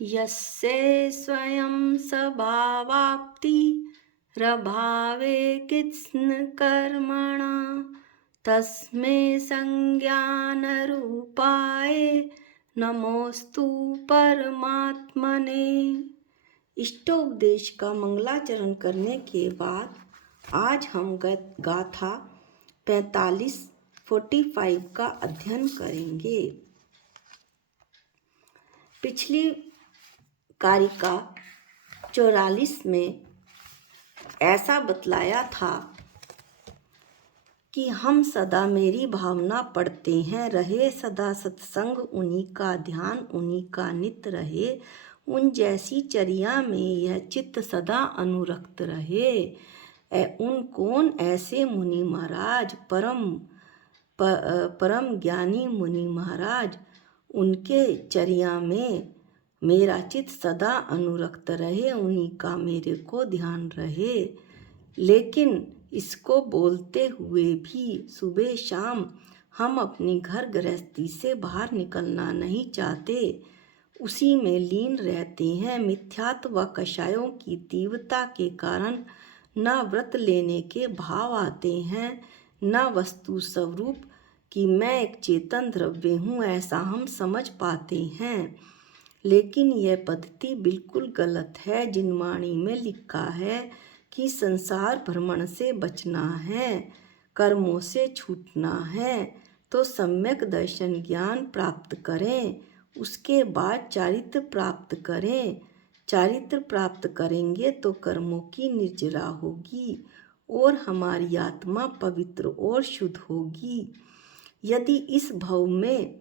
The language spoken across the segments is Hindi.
यस्य स्वयं स्वभावाप्तिरभावे कृत्स्नकर्मणा तस्मै संज्ञानरूपाय नमोस्तु परमात्मने। इष्टोपदेश का मंगलाचरण करने के बाद आज हम गाथा 45 का अध्ययन करेंगे। पिछली कारिका 44 में ऐसा बतलाया था कि हम सदा मेरी भावना पढ़ते हैं, रहे सदा सत्संग उन्हीं का ध्यान, उन्हीं का नित रहे, उन जैसी चर्या में यह चित्त सदा अनुरक्त रहे। उन कौन ऐसे मुनि महाराज, परम ज्ञानी मुनि महाराज, उनके चर्या में मेरा चित्त सदा अनुरक्त रहे, उन्हीं का मेरे को ध्यान रहे। लेकिन इसको बोलते हुए भी सुबह शाम हम अपनी घर गृहस्थी से बाहर निकलना नहीं चाहते, उसी में लीन रहते हैं। मिथ्यात्व व कषायों की तीव्रता के कारण न व्रत लेने के भाव आते हैं, न वस्तु स्वरूप कि मैं एक चेतन द्रव्य हूँ ऐसा हम समझ पाते हैं। लेकिन यह पद्धति बिल्कुल गलत है। जिनवाणी में लिखा है कि संसार भ्रमण से बचना है, कर्मों से छूटना है, तो सम्यक दर्शन ज्ञान प्राप्त करें, उसके बाद चारित्र प्राप्त करें। चारित्र प्राप्त करेंगे तो कर्मों की निर्जरा होगी और हमारी आत्मा पवित्र और शुद्ध होगी। यदि इस भव में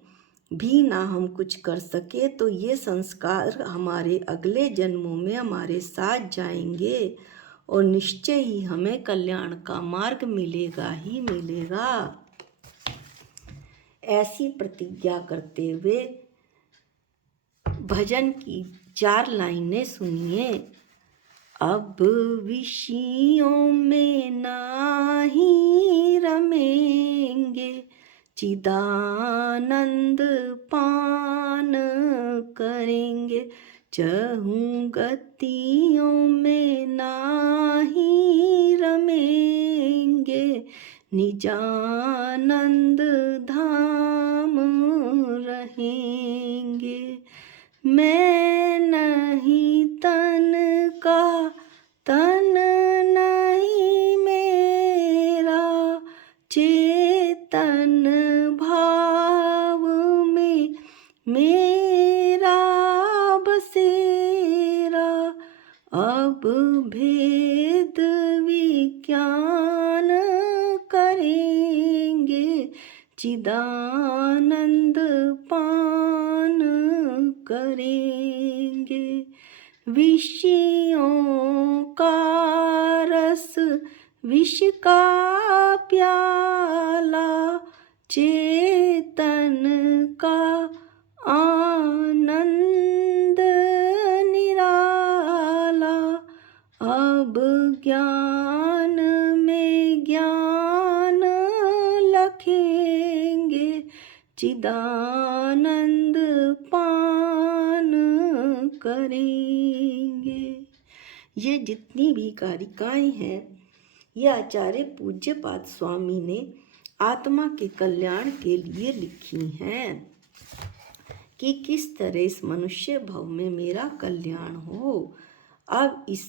भी ना हम कुछ कर सके तो ये संस्कार हमारे अगले जन्मों में हमारे साथ जाएंगे और निश्चय ही हमें कल्याण का मार्ग मिलेगा ही मिलेगा। ऐसी प्रतिज्ञा करते हुए भजन की 4 लाइनें सुनिए। अब विषयों में नाही रमेंगे, चिदानंद पान करेंगे। चहूँ गतियों में नाही रमेंगे, निजानंद धाम रहेंगे। मैं नहीं तन का, तन नहीं मेरा, चेतन भाव में मेरा बसेरा। अब भेद विज्ञान करेंगे, चिदानंद पान करेंगे। विषयों का रस विष का प्याला, चेतन का आनंद निराला। अब ज्ञान में ज्ञान लखेंगे, चिदानंद पान करेंगे। ये जितनी भी कारिकाएं हैं, ये आचार्य पूज्यपाद स्वामी ने आत्मा के कल्याण के लिए लिखी हैं कि किस तरह इस मनुष्य भव में मेरा कल्याण हो। अब इस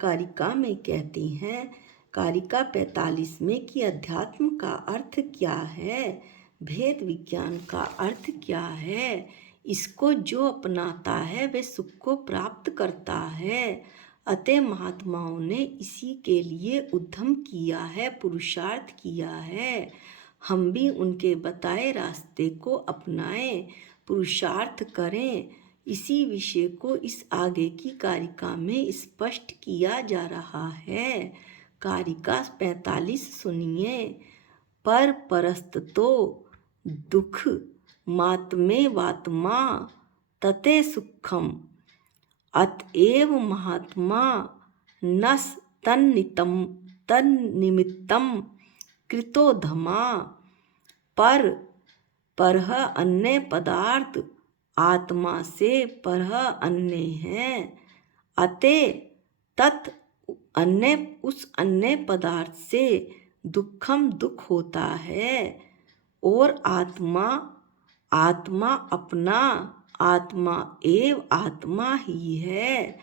कारिका में कहते हैं, कारिका 45 में, कि अध्यात्म का अर्थ क्या है, भेद विज्ञान का अर्थ क्या है। इसको जो अपनाता है वह सुख को प्राप्त करता है। अतः महात्माओं ने इसी के लिए उद्यम किया है, पुरुषार्थ किया है। हम भी उनके बताए रास्ते को अपनाएं, पुरुषार्थ करें। इसी विषय को इस आगे की कारिका में स्पष्ट किया जा रहा है। कारिका 45 सुनिए। पर परस्ततो दुख मात्मे वात्मा तते सुखम, अतएव महात्मा नस तन्निमित्तम कृतोधमा। पर परह अन्य पदार्थ आत्मा से परह अन्य है। अतः तत् अन्य उस अन्य पदार्थ से दुखम दुख होता है और आत्मा आत्मा अपना आत्मा एव आत्मा ही है।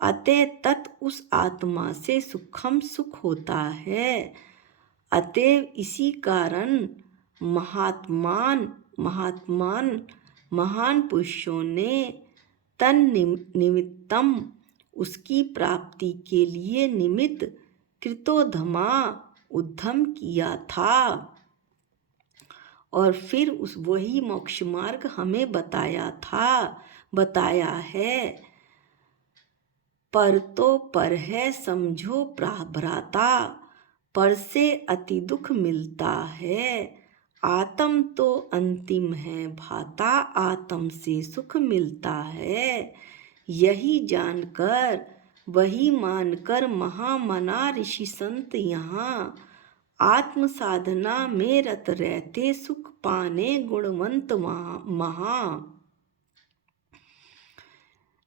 अतः तत् उस आत्मा से सुखम सुख होता है। अतएव इसी कारण महान पुरुषों ने तन निमित्तम उसकी प्राप्ति के लिए निमित्त कृतोधमा उद्यम किया था और फिर उस वही मोक्ष मार्ग हमें बताया है। पर तो पर है समझो भ्राता, पर से अति दुख मिलता है। आत्म तो अंतिम है भाता, आत्म से सुख मिलता है। यही जानकर वही मानकर महामना ऋषि संत यहाँ आत्म साधना में रत रहते सुख पाने गुणवंत महा।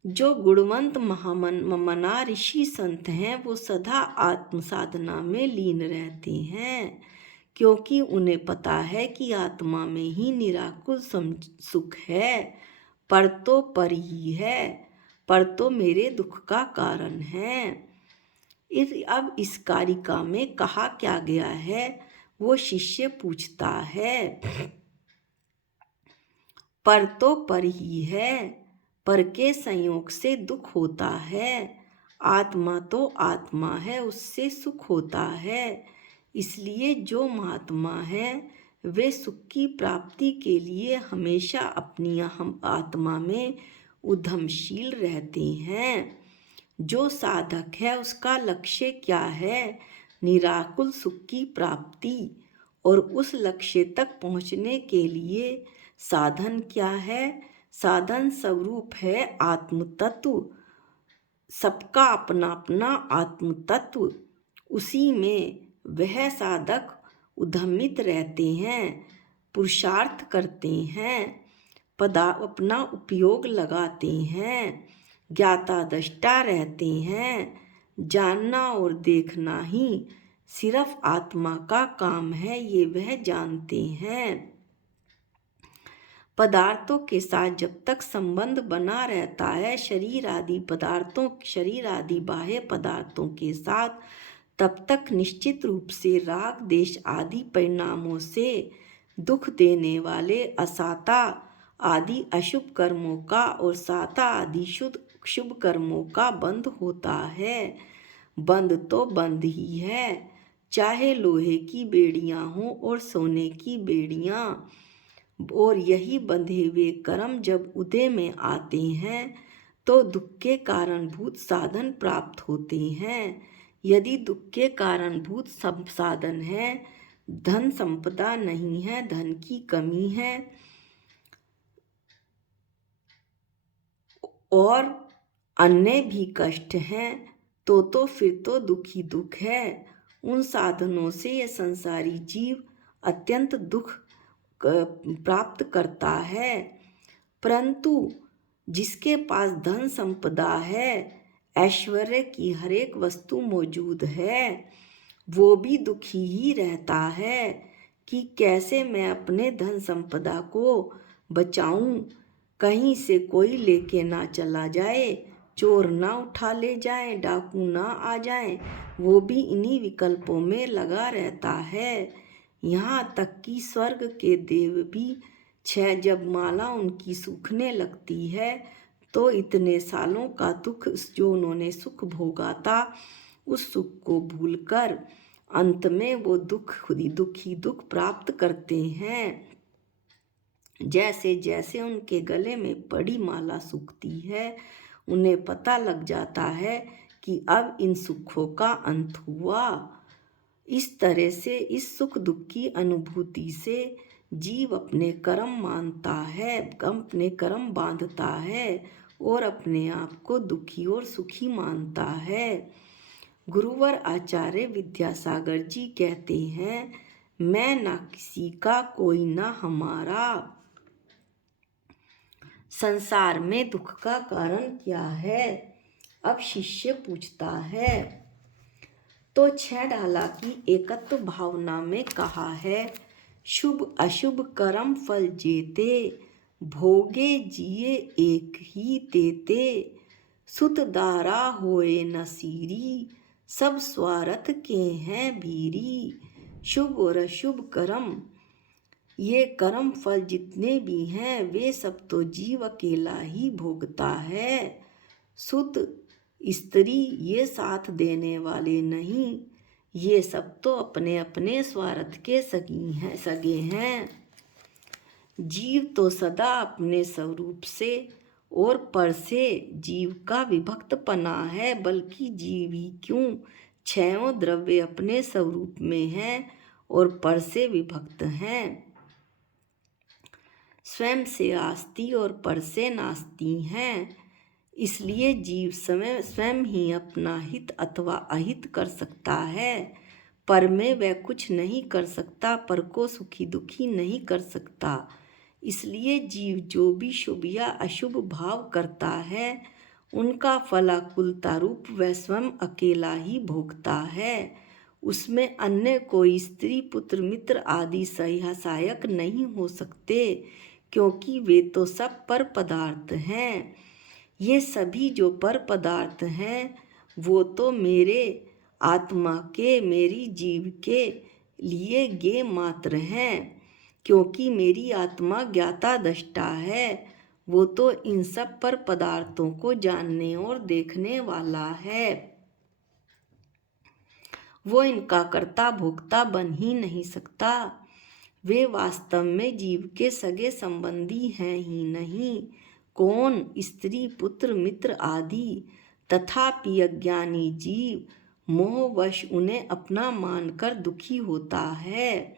जो गुणवंत मना ऋषि संत हैं वो सदा आत्म साधना में लीन रहते हैं, क्योंकि उन्हें पता है कि आत्मा में ही निराकुल सुख है। पर तो पर ही है, पर तो मेरे दुख का कारण है। अब इस कारिका में कहा क्या गया है वो शिष्य पूछता है। पर तो पर ही है, पर के संयोग से दुख होता है। आत्मा तो आत्मा है, उससे सुख होता है। इसलिए जो महात्मा है वे सुख की प्राप्ति के लिए हमेशा अपनी हम आत्मा में उद्यमशील रहते हैं। जो साधक है उसका लक्ष्य क्या है? निराकुल सुख की प्राप्ति। और उस लक्ष्य तक पहुँचने के लिए साधन क्या है? साधन स्वरूप है आत्म तत्व। सबका अपना अपना आत्म तत्व, उसी में वह साधक उद्यमित रहते हैं, पुरुषार्थ करते हैं, अपना उपयोग लगाते हैं, ज्ञाता दृष्टा रहते हैं। जानना और देखना ही सिर्फ आत्मा का काम है, ये वह जानते हैं। पदार्थों के साथ जब तक संबंध बना रहता है, शरीर आदि बाह्य पदार्थों के साथ, तब तक निश्चित रूप से राग देश आदि परिणामों से दुख देने वाले असाता आदि अशुभ कर्मों का और साता आदि शुभ कर्मों का बंध होता है। बंध तो बंध ही है, चाहे लोहे की बेड़ियां हों और सोने की बेड़ियां। और यही बंधे हुए कर्म जब उदय में आते हैं तो दुख के कारणभूत साधन प्राप्त होते हैं। यदि दुख के कारणभूत सब साधन है, धन संपदा नहीं है, धन की कमी है और अन्य भी कष्ट हैं, तो फिर तो दुख ही दुख है। उन साधनों से यह संसारी जीव अत्यंत दुख प्राप्त करता है। परंतु जिसके पास धन संपदा है, ऐश्वर्य की हर एक वस्तु मौजूद है, वो भी दुखी ही रहता है कि कैसे मैं अपने धन संपदा को बचाऊं, कहीं से कोई लेके ना चला जाए, चोर ना उठा ले जाए, डाकू ना आ जाए। वो भी इन्हीं विकल्पों में लगा रहता है। यहाँ तक कि स्वर्ग के देव भी जब माला उनकी सूखने लगती है तो इतने सालों का दुख जो उन्होंने सुख भोगा था, उस सुख को भूलकर अंत में वो दुख प्राप्त करते हैं। जैसे जैसे उनके गले में पड़ी माला सूखती है, उन्हें पता लग जाता है कि अब इन सुखों का अंत हुआ। इस तरह से इस सुख दुख की अनुभूति से जीव अपने कर्म मानता है, अपने कर्म बांधता है और अपने आप को दुखी और सुखी मानता है। गुरुवर आचार्य विद्यासागर जी कहते हैं, मैं ना किसी का कोई ना हमारा, संसार में दुख का कारण क्या है? अब शिष्य पूछता है। तो 6 डाला की एकत्व भावना में कहा है, शुभ अशुभ कर्म फल जेते, भोगे जिए एक ही तेते, सुत दारा होए न सीरी, सब स्वार्थ के हैं भीरी। शुभ और अशुभ कर्म, ये कर्म फल जितने भी हैं वे सब तो जीव अकेला ही भोगता है। सुत स्त्री ये साथ देने वाले नहीं, ये सब तो अपने अपने स्वार्थ के सगे हैं। जीव तो सदा अपने स्वरूप से और पर से जीव का विभक्तपना है, बल्कि जीव ही क्यों, छयों द्रव्य अपने स्वरूप में हैं और पर से विभक्त हैं। स्वयं से आस्ती और पर से नास्ती हैं। इसलिए जीव स्वयं ही अपना हित अथवा अहित कर सकता है, पर में वह कुछ नहीं कर सकता, पर को सुखी दुखी नहीं कर सकता। इसलिए जीव जो भी शुभ या अशुभ भाव करता है उनका फलाकुलता रूप वह स्वयं अकेला ही भोगता है। उसमें अन्य कोई स्त्री पुत्र मित्र आदि सहायक नहीं हो सकते, क्योंकि वे तो सब पर पदार्थ हैं। ये सभी जो पर पदार्थ हैं वो तो मेरे आत्मा के, मेरी जीव के लिए गे मात्र हैं, क्योंकि मेरी आत्मा ज्ञाता दृष्टा है। वो तो इन सब पर पदार्थों को जानने और देखने वाला है। वो इनका कर्ता भोक्ता बन ही नहीं सकता। वे वास्तव में जीव के सगे संबंधी हैं ही नहीं। कौन स्त्री पुत्र मित्र आदि, तथापि अज्ञानी जीव मोहवश उन्हें अपना मानकर दुखी होता है।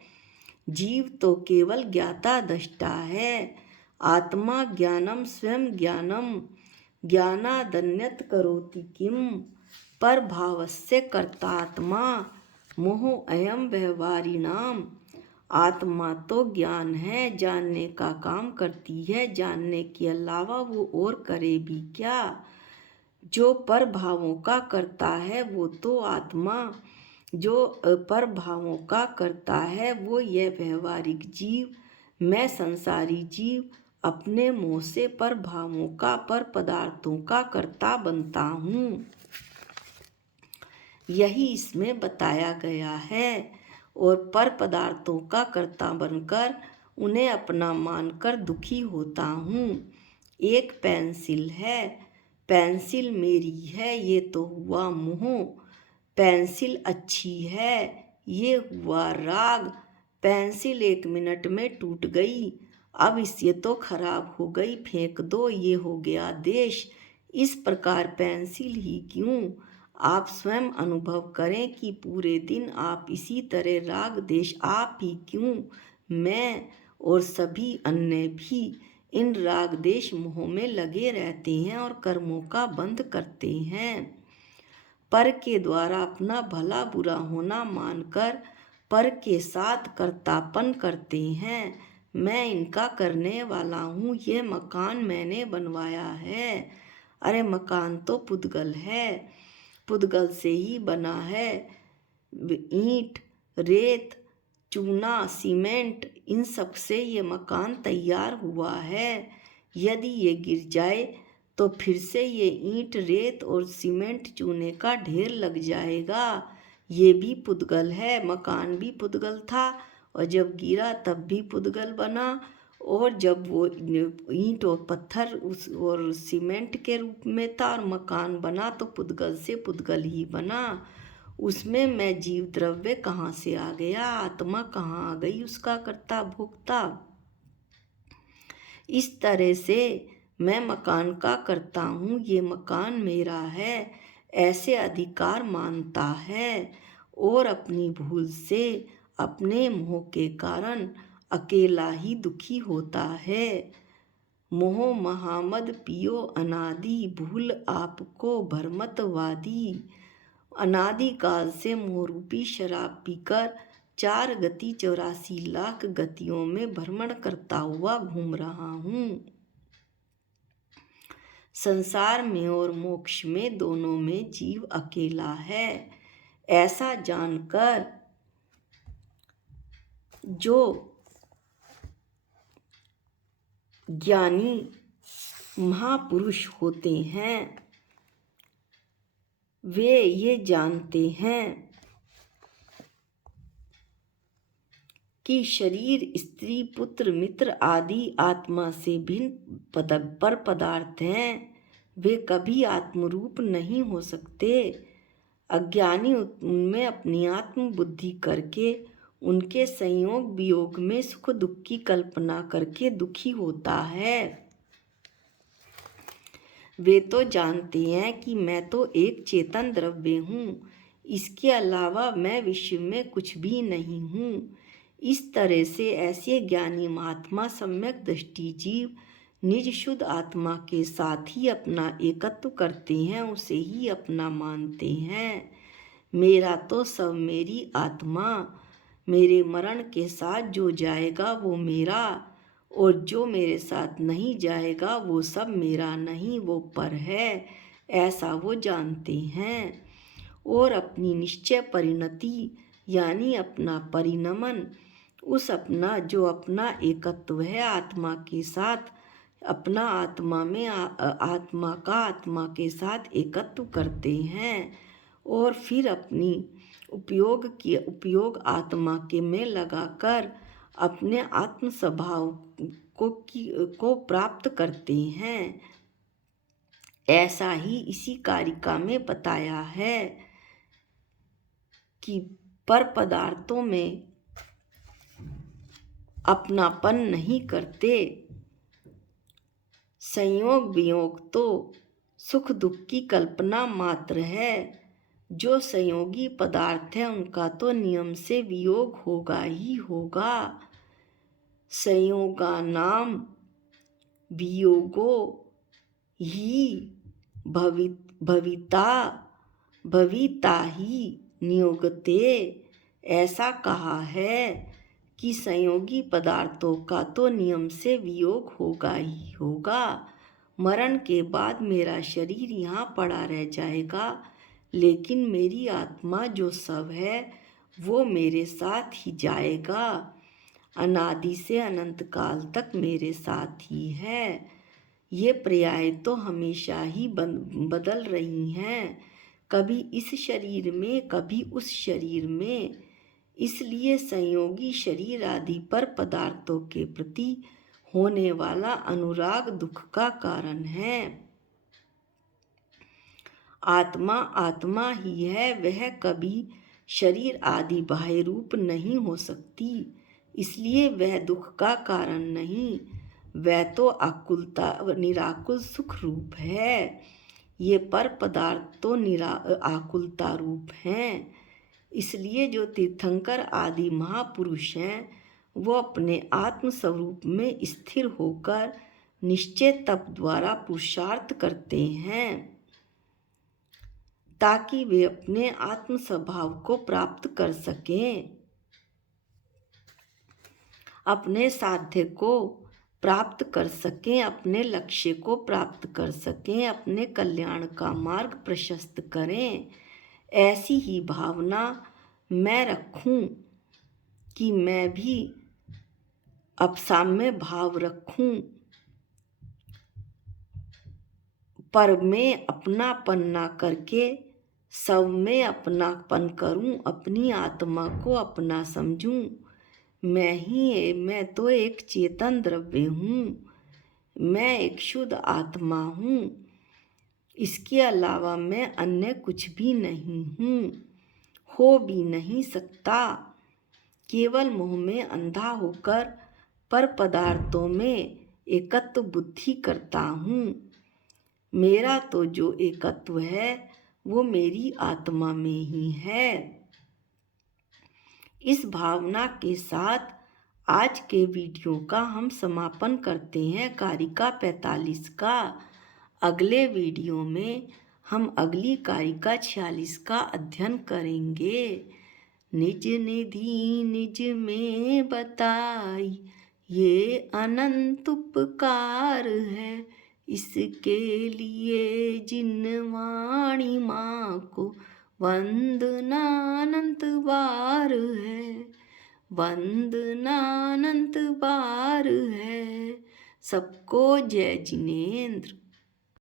जीव तो केवल ज्ञाता दृष्टा है। आत्मा ज्ञानम स्वयं ज्ञानम ज्ञानादन्यत करोति किम, पर भावस्य कर्तात्मा मोह अयम व्यवहारिणाम। आत्मा तो ज्ञान है, जानने का काम करती है, जानने के अलावा वो और करे भी क्या। जो पर भावों का करता है वो तो आत्मा, जो पर भावों का करता है वो यह व्यवहारिक जीव, मैं संसारी जीव अपने मोह से पर भावों का, पर पदार्थों का कर्ता बनता हूँ। यही इसमें बताया गया है। और पर पदार्थों का कर्ता बनकर उन्हें अपना मानकर दुखी होता हूँ। एक पेंसिल है, पेंसिल मेरी है, ये तो हुआ मोह। पेंसिल अच्छी है, ये हुआ राग। पेंसिल 1 मिनट में टूट गई, अब इससे तो खराब हो गई, फेंक दो, ये हो गया देश। इस प्रकार पेंसिल ही क्यों, आप स्वयं अनुभव करें कि पूरे दिन आप इसी तरह राग देश आप ही क्यों, मैं और सभी अन्य भी इन राग देश मोह में लगे रहते हैं और कर्मों का बंध करते हैं। पर के द्वारा अपना भला बुरा होना मानकर पर के साथ कर्तापन करते हैं। मैं इनका करने वाला हूँ, ये मकान मैंने बनवाया है। अरे मकान तो पुद्गल है, पुद्गल से ही बना है। ईंट रेत चूना सीमेंट इन सब से ये मकान तैयार हुआ है। यदि ये गिर जाए तो फिर से ये ईंट रेत और सीमेंट चूने का ढेर लग जाएगा। ये भी पुद्गल है, मकान भी पुद्गल था और जब गिरा तब भी पुद्गल बना, और जब वो ईंट और पत्थर उस और सीमेंट के रूप में था और मकान बना तो पुद्गल से पुद्गल ही बना। उसमें मैं जीव द्रव्य कहाँ से आ गया, आत्मा कहाँ आ गई उसका कर्ता भोक्ता। इस तरह से मैं मकान का करता हूँ, ये मकान मेरा है, ऐसे अधिकार मानता है और अपनी भूल से अपने मोह के कारण अकेला ही दुखी होता है। मोह महामद पियो अनादि, भूल आपको भरमतवादी। अनादि काल से मोह रूपी शराब पीकर 4 गति 84 लाख गतियों में भ्रमण करता हुआ घूम रहा हूँ। संसार में और मोक्ष में दोनों में जीव अकेला है। ऐसा जानकर जो ज्ञानी महापुरुष होते हैं वे ये जानते हैं कि शरीर, स्त्री, पुत्र, मित्र आदि आत्मा से भिन्न पर पदार्थ हैं। वे कभी आत्मरूप नहीं हो सकते। अज्ञानी उनमें अपनी आत्म बुद्धि करके उनके संयोग वियोग में सुख दुख की कल्पना करके दुखी होता है। वे तो जानते हैं कि मैं तो एक चेतन द्रव्य हूँ, इसके अलावा मैं विश्व में कुछ भी नहीं हूँ। इस तरह से ऐसे ज्ञानी महात्मा सम्यक दृष्टि जीव निज शुद्ध आत्मा के साथ ही अपना एकत्व करते हैं, उसे ही अपना मानते हैं। मेरा तो सब मेरी आत्मा, मेरे मरण के साथ जो जाएगा वो मेरा, और जो मेरे साथ नहीं जाएगा वो सब मेरा नहीं, वो पर है, ऐसा वो जानते हैं। और अपनी निश्चय परिणति यानी अपना परिणमन, उस अपना जो अपना एकत्व है आत्मा के साथ, अपना आत्मा में आत्मा का आत्मा के साथ एकत्व करते हैं, और फिर अपनी उपयोग आत्मा के में लगाकर अपने आत्म स्वभाव को प्राप्त करते हैं। ऐसा ही इसी कारिका में बताया है कि पर पदार्थों में अपनापन नहीं करते। संयोग वियोग तो सुख दुख की कल्पना मात्र है। जो संयोगी पदार्थ है उनका तो नियम से वियोग होगा ही होगा। संयोगानाम वियोगो ही भविता ही नियोगते। ऐसा कहा है कि संयोगी पदार्थों का तो नियम से वियोग होगा ही होगा। मरण के बाद मेरा शरीर यहाँ पड़ा रह जाएगा, लेकिन मेरी आत्मा जो सब है वो मेरे साथ ही जाएगा, अनादि से अनंत काल तक मेरे साथ ही है। ये पर्याय तो हमेशा ही बदल रही हैं, कभी इस शरीर में कभी उस शरीर में। इसलिए संयोगी शरीर आदि पर पदार्थों के प्रति होने वाला अनुराग दुख का कारण है। आत्मा आत्मा ही है, वह कभी शरीर आदि बाह्य रूप नहीं हो सकती, इसलिए वह दुख का कारण नहीं, वह तो आकुलता निराकुल सुख रूप है। ये पर पदार्थ तो आकुलता रूप हैं। इसलिए जो तीर्थंकर आदि महापुरुष हैं वो अपने आत्म स्वरूप में स्थिर होकर निश्चय तप द्वारा पुरुषार्थ करते हैं, ताकि वे अपने आत्म स्वभाव को प्राप्त कर सकें, अपने साध्य को प्राप्त कर सकें, अपने लक्ष्य को प्राप्त कर सकें, अपने कल्याण का मार्ग प्रशस्त करें। ऐसी ही भावना मैं रखूं कि मैं भी अब साम्य भाव रखूं, पर मैं अपनापन ना करके सब में अपनापन करूं, अपनी आत्मा को अपना समझूं। मैं तो एक चेतन द्रव्य हूँ, मैं एक शुद्ध आत्मा हूँ, इसके अलावा मैं अन्य कुछ भी नहीं हूँ, हो भी नहीं सकता। केवल मोह में अंधा होकर पर पदार्थों में एकत्व बुद्धि करता हूँ। मेरा तो जो एकत्व है वो मेरी आत्मा में ही है। इस भावना के साथ आज के वीडियो का हम समापन करते हैं, कारिका 45 का। अगले वीडियो में हम अगली कारिका 46 का अध्ययन करेंगे। निज निधि निज में बताई, ये अनंत उपकार है, इसके लिए जिनवाणी माँ को वंदनानंत बार है, वंदनानंत बार है। सबको जय जिनेंद्र।